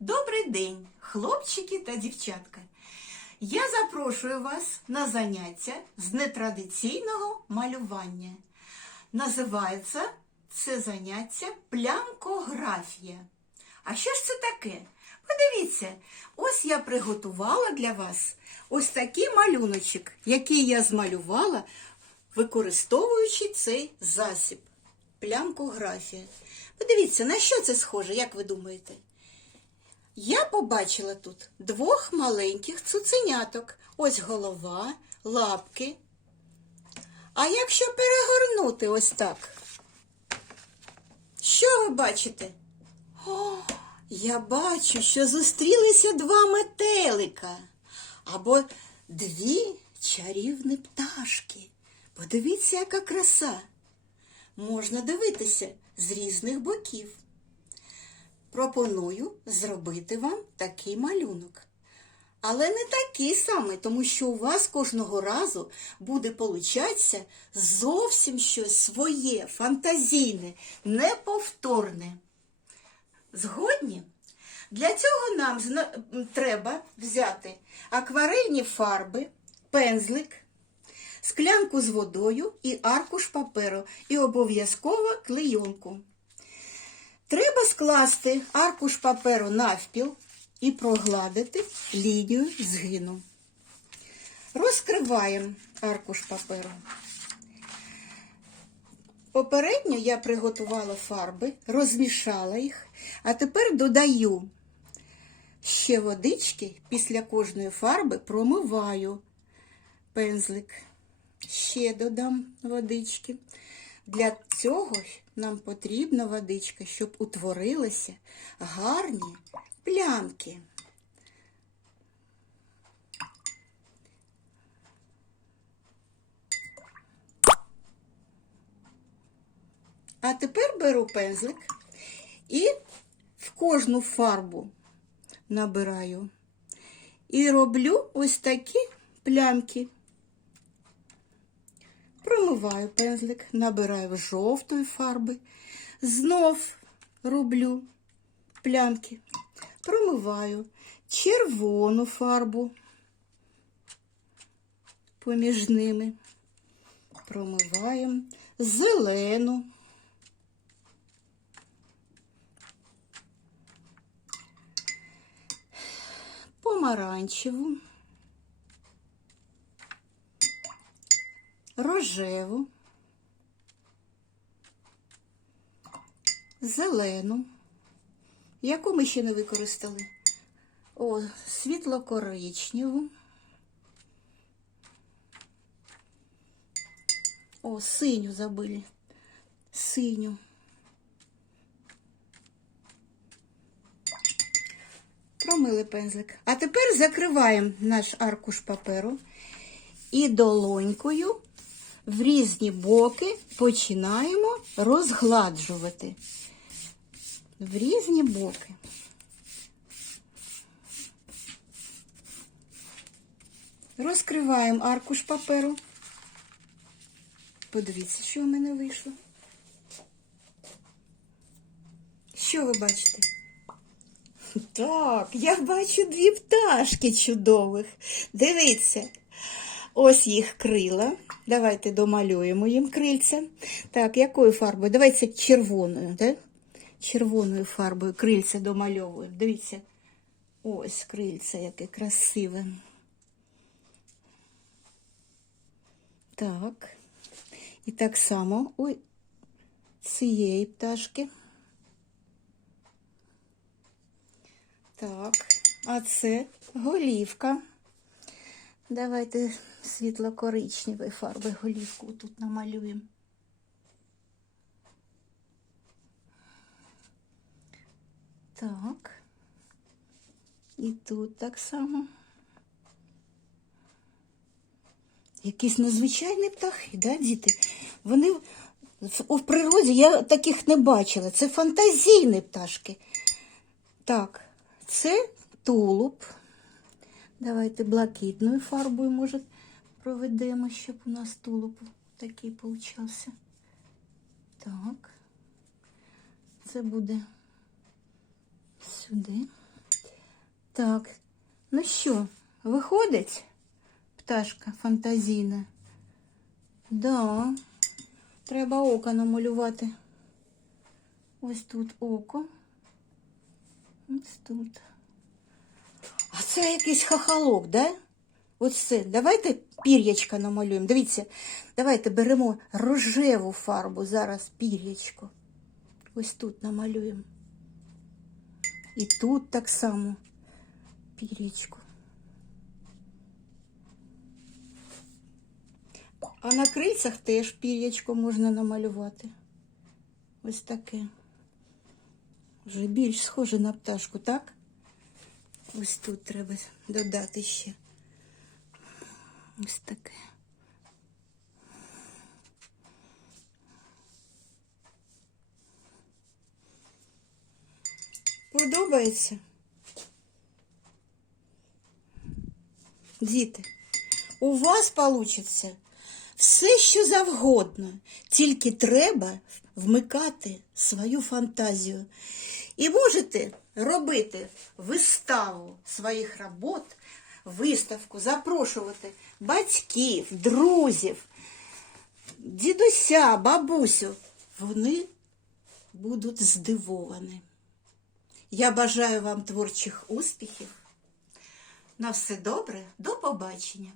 Добрий день, хлопчики та дівчатка. Я запрошую вас на заняття з нетрадиційного малювання. Називається це заняття плямкографія. А що ж це таке? Подивіться, ось я приготувала для вас ось такий малюночок, який я змалювала, використовуючи цей засіб. Плямкографія. Подивіться, на що це схоже, як ви думаєте? Я побачила тут двох маленьких цуценяток. Ось голова, лапки. А якщо перегорнути ось так, що ви бачите? О, я бачу, що зустрілися два метелика або дві чарівні пташки. Подивіться, яка краса. Можна дивитися з різних боків. Пропоную зробити вам такий малюнок. Але не такий самий, тому що у вас кожного разу буде получатися зовсім щось своє, фантазійне, неповторне. Згодні? Для цього нам треба взяти акварельні фарби, пензлик, склянку з водою і аркуш паперу, і обов'язково клейонку. Треба скласти аркуш паперу навпіл і прогладити лінію згину. Розкриваємо аркуш паперу. Попередньо я приготувала фарби, розмішала їх, а тепер додаю ще водички, після кожної фарби промиваю пензлик. Ще додам водички. Для цього нам потрібна водичка, щоб утворилися гарні плямки. А тепер беру пензлик і в кожну фарбу набираю. І роблю ось такі плямки. Промиваю пензлик, набираю жовтої фарби, знов роблю плямки, промиваю червону фарбу поміж ними, промиваємо зелену. Помаранчеву. Рожеву, зелену, яку ми ще не використали. О, світло-коричневу. О, синю забили. Синю. Промили пензлик. А тепер закриваємо наш аркуш паперу і долонькою в різні боки починаємо розгладжувати. В різні боки. Розкриваємо аркуш паперу. Подивіться, що в мене вийшло. Що ви бачите? Так, я бачу дві пташки чудових. Дивіться. Ось їх крила. Давайте домалюємо їм крильця. Так, якою фарбою? Давайте червоною, да? Червоною фарбою крильця домальовуємо. Дивіться. Ось крильця, яке красиве. Так. І так само у цієї пташки. Так, а це голівка. Давайте світло-коричневої фарби голівку тут намалюємо. Так. І тут так само. Якісь незвичайні птахи, да, діти? Вони в, природі я таких не бачила. Це фантазійні пташки. Так, це тулуб. Давайте блакитною фарбою, може, проведемо, щоб у нас тулуб такий получався. Так. Це буде сюди. Так, ну що, виходить пташка фантазійна? Да, треба око намалювати. Ось тут око. Ось тут. А це якийсь хахалок, да? Ось це. Давайте пір'ячка намалюємо. Дивіться, давайте беремо рожеву фарбу зараз пір'ячко. Ось тут намалюємо. І тут так само пір'ячко. А на крильцях теж пір'ячко можна намалювати. Ось таке. Вже більш схоже на пташку, так? Ось тут треба додати ще. Ось таке. Подобається? Діти, у вас получиться все, що завгодно, тільки треба вмикати свою фантазію. І можете робити виставу своїх робот, виставку, запрошувати батьків, друзів, дідуся, бабусю. Вони будуть здивовані. Я бажаю вам творчих успіхів. На все добре, до побачення.